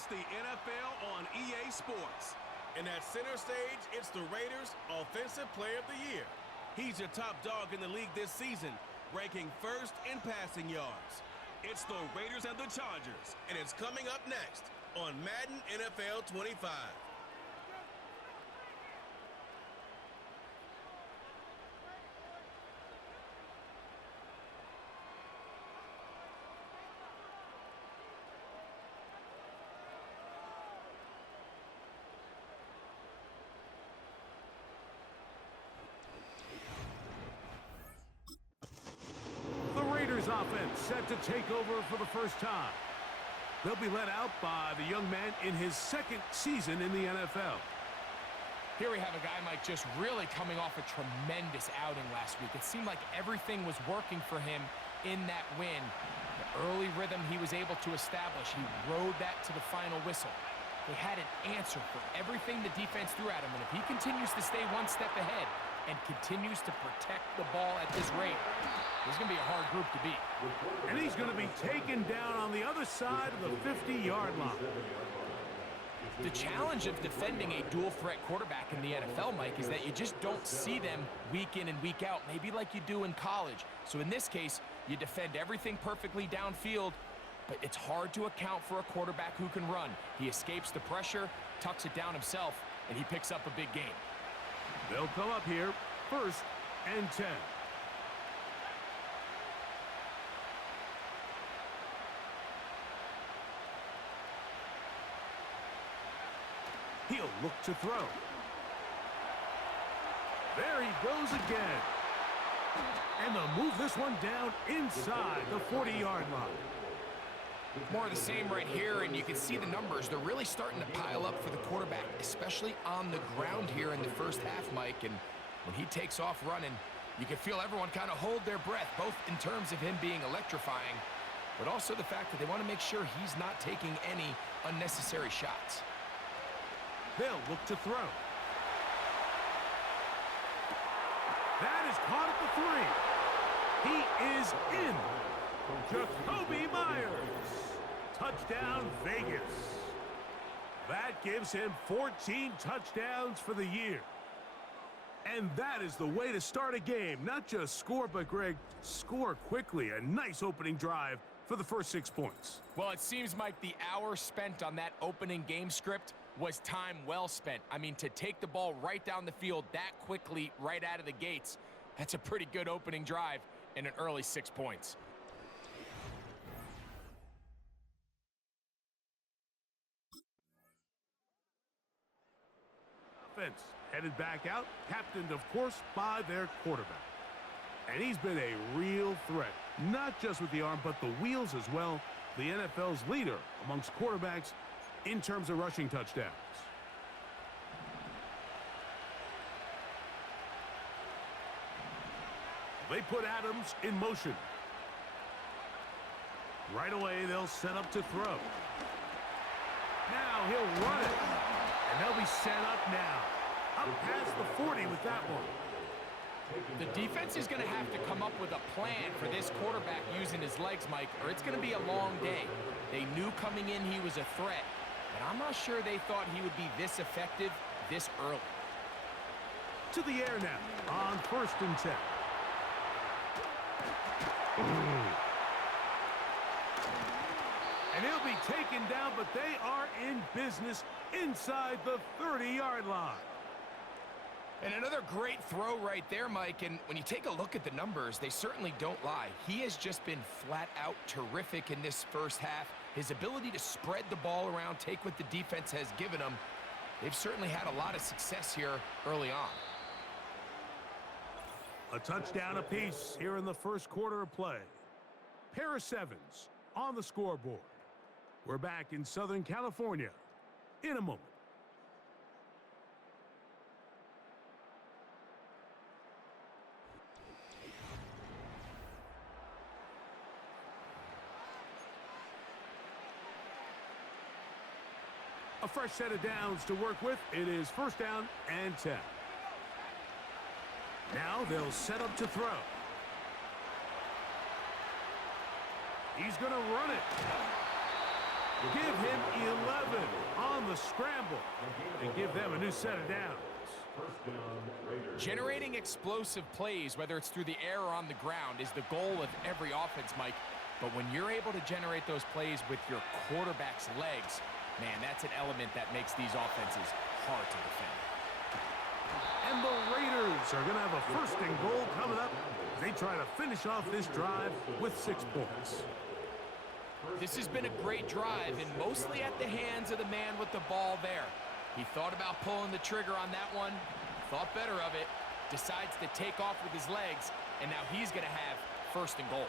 It's the NFL on EA Sports. And at center stage, it's the Raiders' Offensive Player of the Year. He's your top dog in the league this season, ranking first in passing yards. It's the Raiders and the Chargers. And it's coming up next on Madden NFL 25. Offense set to take over for the first time. They'll be led out by the young man in his second season in the NFL. Here we have a guy, Mike, just really coming off a tremendous outing last week. It seemed like everything was working for him in that win. The early rhythm he was able to establish, he rode that to the final whistle. They had an answer for everything the defense threw at him, and if he continues to stay one step ahead and continues to protect the ball at this rate, this is going to be a hard group to beat. And he's going to be taken down on the other side of the 50-yard line. The challenge of defending a dual-threat quarterback in the NFL, Mike, is that you just don't see them week in and week out, maybe like you do in college. So in this case, you defend everything perfectly downfield, but it's hard to account for a quarterback who can run. He escapes the pressure, tucks it down himself, and he picks up a big gain. They'll come up here, 1st and 10. He'll look to throw. There he goes again. And they'll move this one down inside the 40-yard line. More of the same right here, and you can see the numbers. They're really starting to pile up for the quarterback, especially on the ground here in the first half, Mike. And when he takes off running, you can feel everyone kind of hold their breath, both in terms of him being electrifying, but also the fact that they want to make sure he's not taking any unnecessary shots. They'll look to throw. That is caught at the 3. He is in. Jacoby Myers. Touchdown, Vegas. That gives him 14 touchdowns for the year. And that is the way to start a game. Not just score, but, Greg, score quickly. A nice opening drive for the first 6 points. Well, it seems like the hour spent on that opening game script was time well spent. I mean, to take the ball right down the field that quickly right out of the gates, that's a pretty good opening drive and an early 6 points. Offense headed back out, captained, of course, by their quarterback. And he's been a real threat, not just with the arm, but the wheels as well. The NFL's leader amongst quarterbacks in terms of rushing touchdowns. They put Adams in motion. Right away, they'll set up to throw. Now he'll run it. And they'll be set up now. Up past the 40 with that one. The defense is going to have to come up with a plan for this quarterback using his legs, Mike, or it's going to be a long day. They knew coming in he was a threat, but I'm not sure they thought he would be this effective this early. To the air now on 1st and 10. And he'll be taken down, but they are in business inside the 30-yard line. And another great throw right there, Mike. And when you take a look at the numbers, they certainly don't lie. He has just been flat out terrific in this first half. His ability to spread the ball around, take what the defense has given him, they've certainly had a lot of success here early on. A touchdown apiece here in the first quarter of play. Pair of 7s on the scoreboard. We're back in Southern California in a moment. A fresh set of downs to work with. It is 1st down and 10. Now they'll set up to throw. He's going to run it. Give him 11 on the scramble and give them a new set of downs. Generating explosive plays, whether it's through the air or on the ground, is the goal of every offense, Mike. But when you're able to generate those plays with your quarterback's legs, man, that's an element that makes these offenses hard to defend. And the Raiders are going to have a first and goal coming up as they try to finish off this drive with 6 points. This has been a great drive, and mostly at the hands of the man with the ball there. He thought about pulling the trigger on that one, thought better of it, decides to take off with his legs, and now he's going to have first and goal.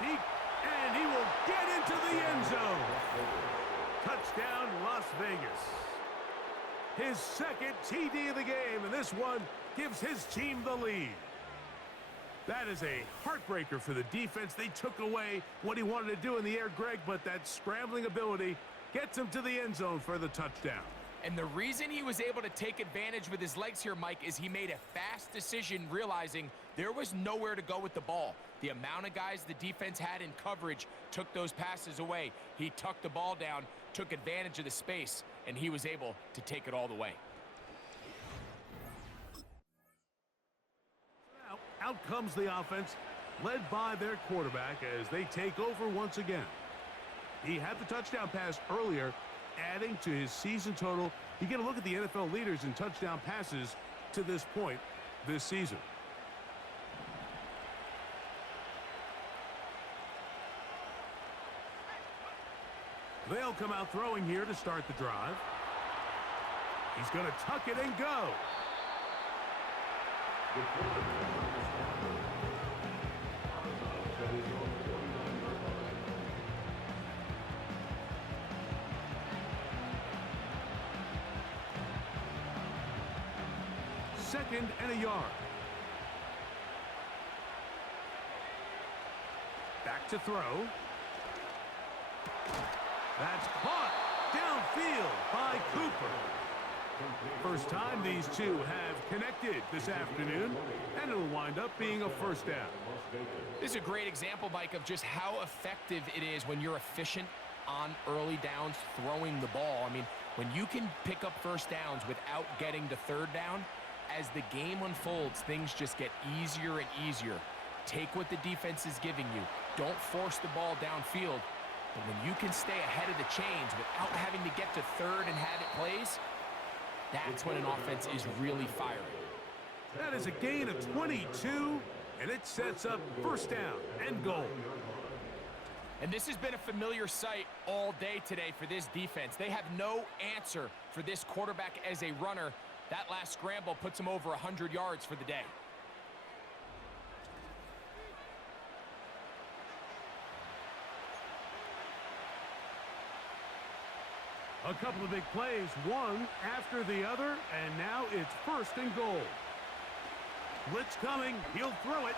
And he will get into the end zone. Touchdown, Las Vegas. His second TD of the game, and this one gives his team the lead. That is a heartbreaker for the defense. They took away what he wanted to do in the air, Greg, but that scrambling ability gets him to the end zone for the touchdown. And the reason he was able to take advantage with his legs here, Mike, is he made a fast decision realizing there was nowhere to go with the ball. The amount of guys the defense had in coverage took those passes away. He tucked the ball down, took advantage of the space, and he was able to take it all the way. Out comes the offense, led by their quarterback as they take over once again. He had the touchdown pass earlier, adding to his season total. You get a look at the NFL leaders in touchdown passes to this point this season. They'll come out throwing here to start the drive. He's going to tuck it and go. Second and a yard. Back to throw. That's caught downfield by Cooper. First time these two have connected this afternoon, and it'll wind up being a first down. This is a great example, Mike, of just how effective it is when you're efficient on early downs throwing the ball. I mean, when you can pick up first downs without getting to third down, as the game unfolds, things just get easier and easier. Take what the defense is giving you. Don't force the ball downfield. But when you can stay ahead of the chains without having to get to third and have it plays, that's when an offense is really firing. That is a gain of 22, and it sets up first down and goal. And this has been a familiar sight all day today for this defense. They have no answer for this quarterback as a runner. That last scramble puts him over 100 yards for the day. A couple of big plays, one after the other, and now it's first and goal. Blitz coming, he'll throw it.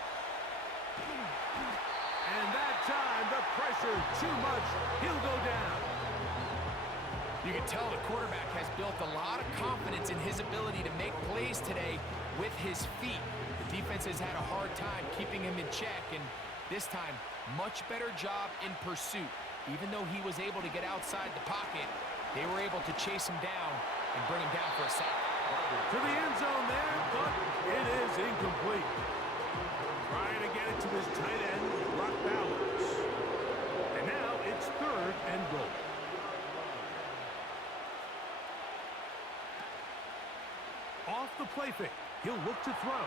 And that time, the pressure too much, he'll go down. You can tell the quarterback has built a lot of confidence in his ability to make plays today with his feet. The defense has had a hard time keeping him in check, and this time, much better job in pursuit. Even though he was able to get outside the pocket, they were able to chase him down and bring him down for a sack. To the end zone there, but it is incomplete. Trying to get it to his tight end, Brock Bowers. And now it's third and goal. Off the play fake, he'll look to throw.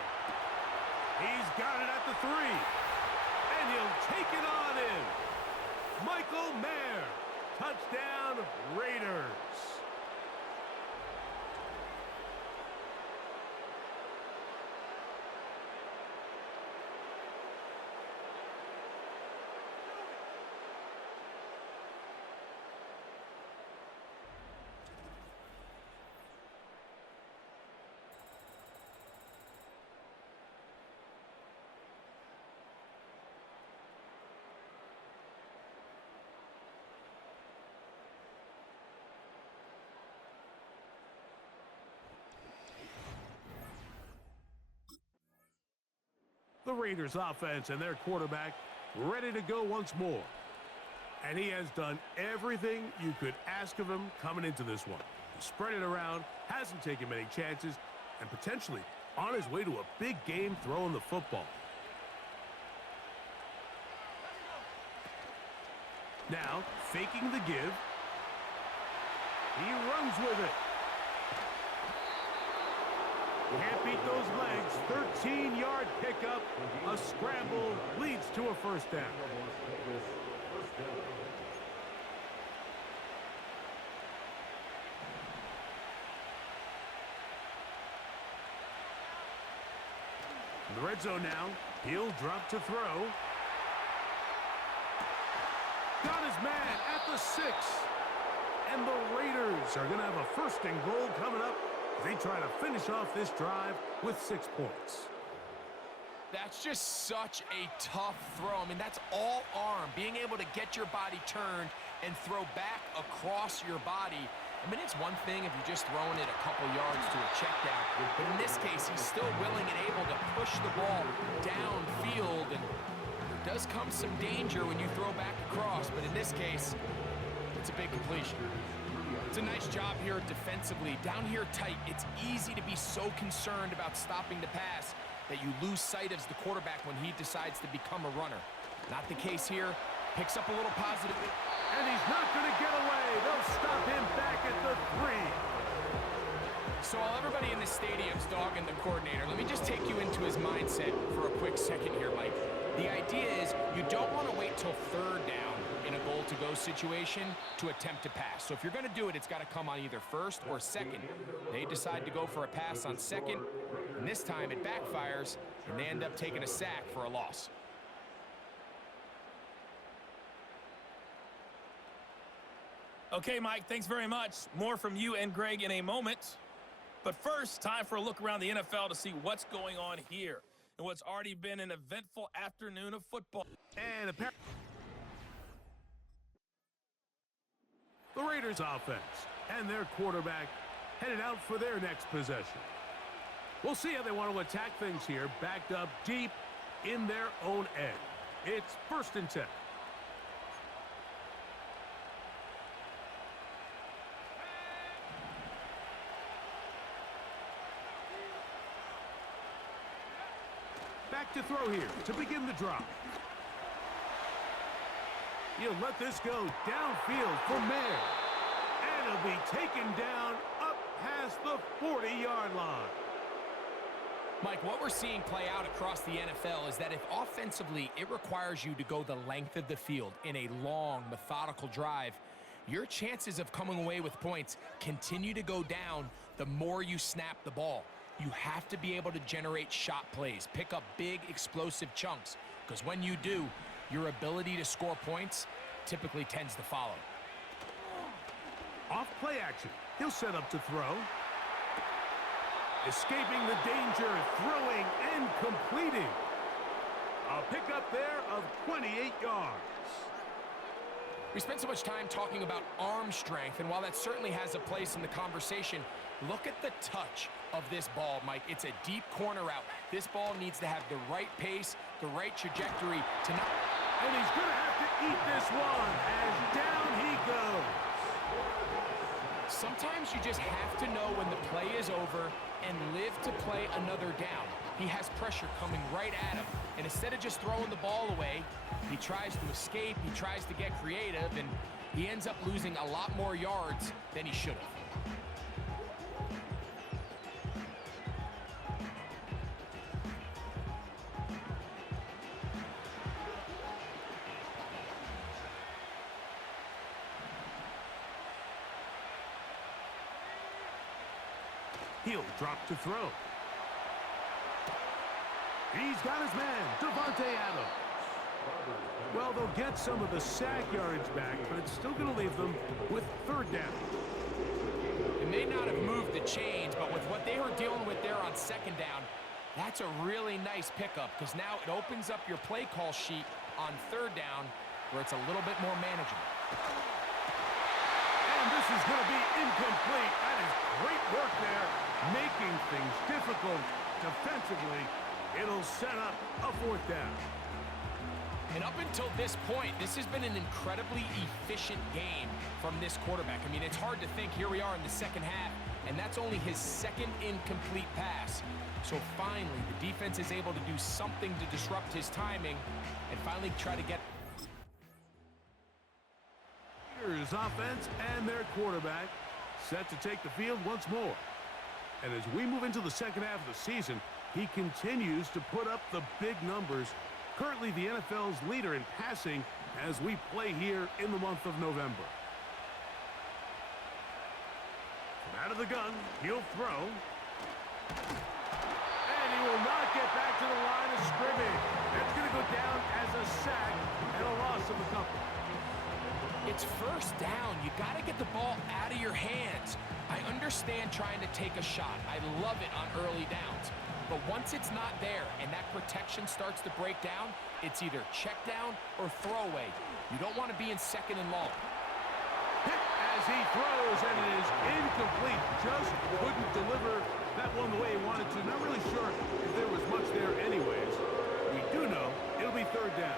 He's got it at the 3. And he'll take it on in. Michael Mayer. Touchdown, Raiders. The Raiders offense and their quarterback ready to go once more. And he has done everything you could ask of him coming into this one. He spread it around, hasn't taken many chances, and potentially on his way to a big game throwing the football. Now, faking the give. He runs with it. Can't beat those legs. 13-yard pickup. A scramble leads to a first down. In the red zone now. He'll drop to throw. Got his man at the 6. And the Raiders are going to have a first and goal coming up. They try to finish off this drive with 6 points. That's just such a tough throw. I mean, that's all arm. Being able to get your body turned and throw back across your body. I mean, it's one thing if you're just throwing it a couple yards to a check down. But in this case, he's still willing and able to push the ball downfield. And there does come some danger when you throw back across. But in this case, it's a big completion. It's a nice job here defensively. Down here tight, it's easy to be so concerned about stopping the pass that you lose sight of the quarterback when he decides to become a runner. Not the case here. Picks up a little positive. And he's not going to get away. They'll stop him back at the 3. So while everybody in the stadium's dogging the coordinator, let me just take you into his mindset for a quick second here, Mike. The idea is you don't want to wait till third down in a goal-to-go situation to attempt to pass. So if you're going to do it, it's got to come on either first or second. They decide to go for a pass on second, and this time it backfires, and they end up taking a sack for a loss. Okay, Mike, thanks very much. More from you and Greg in a moment. But first, time for a look around the NFL to see what's going on here and what's already been an eventful afternoon of football. And apparently the Raiders offense and their quarterback headed out for their next possession. We'll see how they want to attack things here, backed up deep in their own end. It's 1st and 10. Back to throw here to begin the drive. He'll let this go downfield for Mayer. And it'll be taken down up past the 40-yard line. Mike, what we're seeing play out across the NFL is that if offensively it requires you to go the length of the field in a long, methodical drive, your chances of coming away with points continue to go down the more you snap the ball. You have to be able to generate shot plays, pick up big, explosive chunks, because when you do, your ability to score points typically tends to follow. Off play action. He'll set up to throw. Escaping the danger, throwing and completing. A pickup there of 28 yards. We spent so much time talking about arm strength, and while that certainly has a place in the conversation, look at the touch of this ball, Mike. It's a deep corner route. This ball needs to have the right pace, the right trajectory to not... And he's going to have to eat this one as down he goes. Sometimes you just have to know when the play is over and live to play another down. He has pressure coming right at him, and instead of just throwing the ball away, he tries to escape, he tries to get creative, and he ends up losing a lot more yards than he should have. He'll drop to throw. He's got his man, Devontae Adams. Well, they'll get some of the sack yardage back, but it's still going to leave them with 3rd down. It may not have moved the chains, but with what they were dealing with there on 2nd down, that's a really nice pickup, because now it opens up your play call sheet on 3rd down where it's a little bit more manageable. And this is going to be incomplete. That is great work there, making things difficult defensively. It'll set up a fourth down. And up until this point, this has been an incredibly efficient game from this quarterback. I mean, it's hard to think here we are in the second half, and that's only his second incomplete pass. So finally, the defense is able to do something to disrupt his timing and finally try to get Here's offense and their quarterback set to take the field once more. And as we move into the second half of the season, he continues to put up the big numbers. Currently the NFL's leader in passing as we play here in the month of November. From out of the gun, he'll throw. And he will not get back to the line of scrimmage. That's going to go down as a sack and a loss of a couple. It's first down. You got to get the ball out of your hands. I understand trying to take a shot. I love it on early downs. But once it's not there and that protection starts to break down, it's either check down or throwaway. You don't want to be in second and long. Hit as he throws, and it is incomplete. Just couldn't deliver that one the way he wanted to. Not really sure if there was much there anyways. We do know it'll be third down.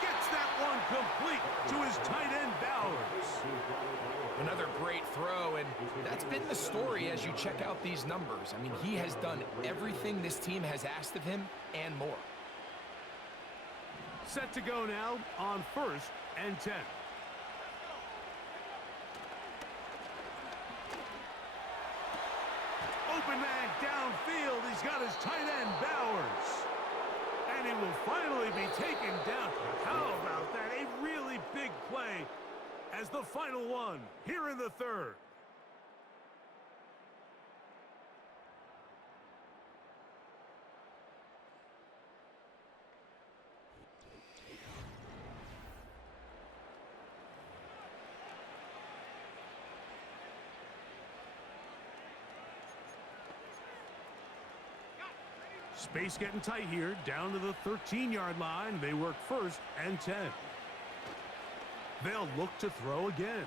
Gets that one complete to his tight end, Bowers. Another great throw, and that's been the story as you check out these numbers. I mean, he has done everything this team has asked of him and more. Set to go now on 1st and 10. Open man downfield. He's got his tight end, Bowers. And he will finally be taken down. How about that? A really big play as the final one here in the third. Space getting tight here, down to the 13-yard line. They work 1st and 10. They'll look to throw again.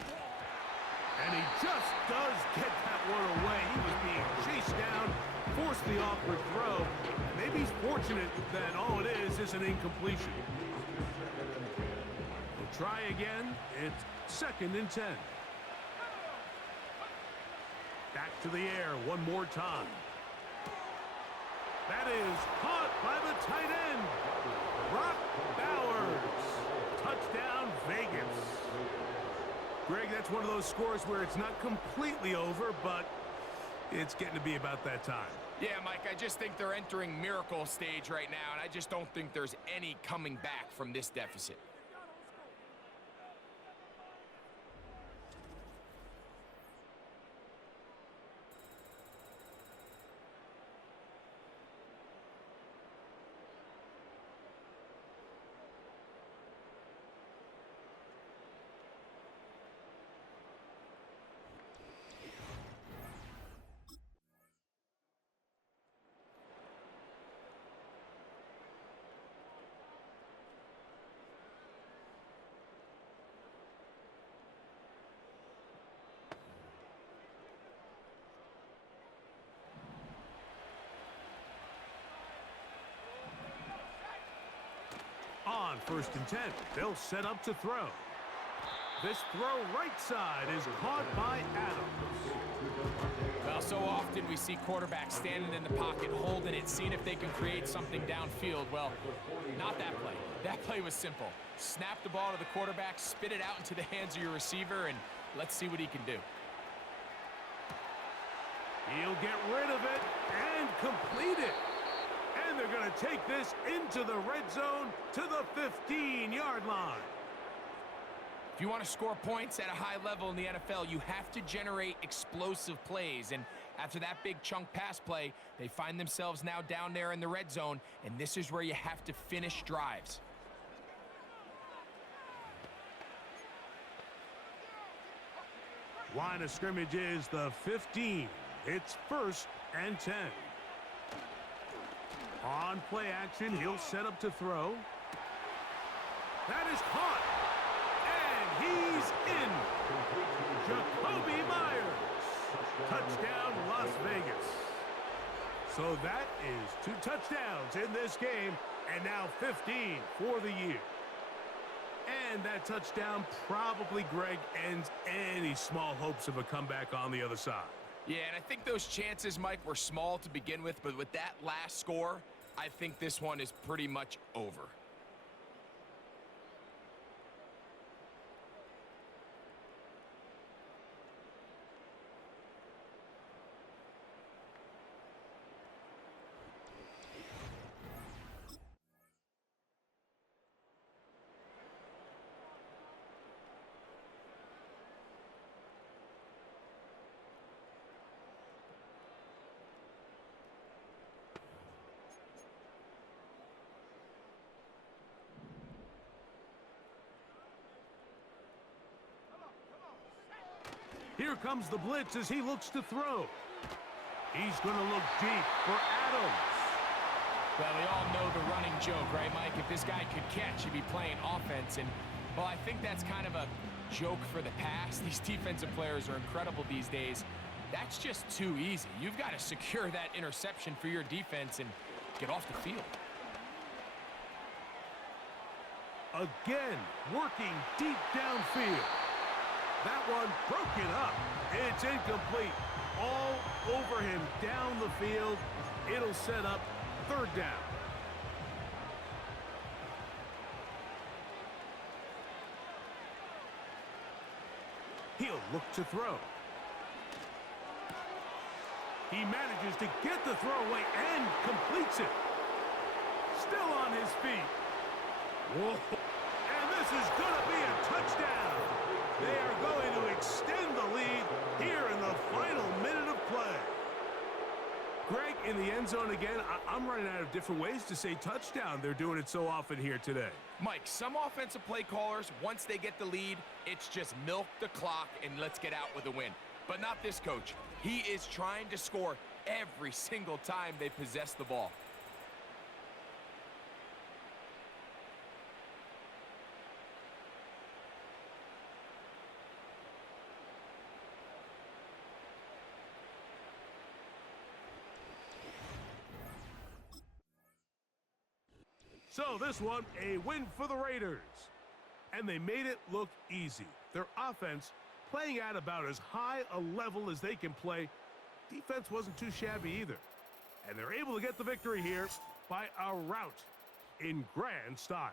And he just does get that one away. He was being chased down, forced the awkward throw. Maybe he's fortunate that all it is an incompletion. We'll try again. It's 2nd and 10. Back to the air one more time. That is caught by the tight end, Brock Bowers. Touchdown, Vegas. Greg, that's one of those scores where it's not completely over, but it's getting to be about that time. Yeah, Mike, I just think they're entering miracle stage right now, and I just don't think there's any coming back from this deficit. On 1st and 10, they'll set up to throw. This throw right side is caught by Adams. Well, so often we see quarterbacks standing in the pocket, holding it, seeing if they can create something downfield. Well, not that play. That play was simple. Snap the ball to the quarterback, spit it out into the hands of your receiver, and let's see what he can do. He'll get rid of it and complete it. And they're going to take this into the red zone to the 15-yard line. If you want to score points at a high level in the NFL, you have to generate explosive plays. And after that big chunk pass play, they find themselves now down there in the red zone, and this is where you have to finish drives. Line of scrimmage is the 15. It's 1st and 10. On play action, he'll set up to throw. That is caught. And He's in. Jacoby Myers. Touchdown, Las Vegas. So that is 2 touchdowns in this game, and now 15 for the year. And that touchdown probably, Greg, ends any small hopes of a comeback on the other side. Yeah, and I think those chances, Mike, were small to begin with, but with that last score, I think this one is pretty much over. Here comes the blitz as he looks to throw. He's going to look deep for Adams. Well, we all know the running joke, right, Mike? If this guy could catch, he'd be playing offense. And, well, I think that's kind of a joke for the past. These defensive players are incredible these days. That's just too easy. You've got to secure that interception for your defense and get off the field. Again, working deep downfield. That one broken up. It's incomplete. All over him down the field. It'll set up 3rd down. He'll look to throw. He manages to get the throw away and completes it. Still on his feet. Whoa. And this is going to be a touchdown. They are going to extend the lead here in the final minute of play. Greg, in the end zone again, I'm running out of different ways to say touchdown. They're doing it so often here today. Mike, some offensive play callers, once they get the lead, it's just milk the clock and let's get out with a win. But not this coach. He is trying to score every single time they possess the ball. So this one, a win for the Raiders. And they made it look easy. Their offense playing at about as high a level as they can play. Defense wasn't too shabby either. And they're able to get the victory here by a rout in grand style.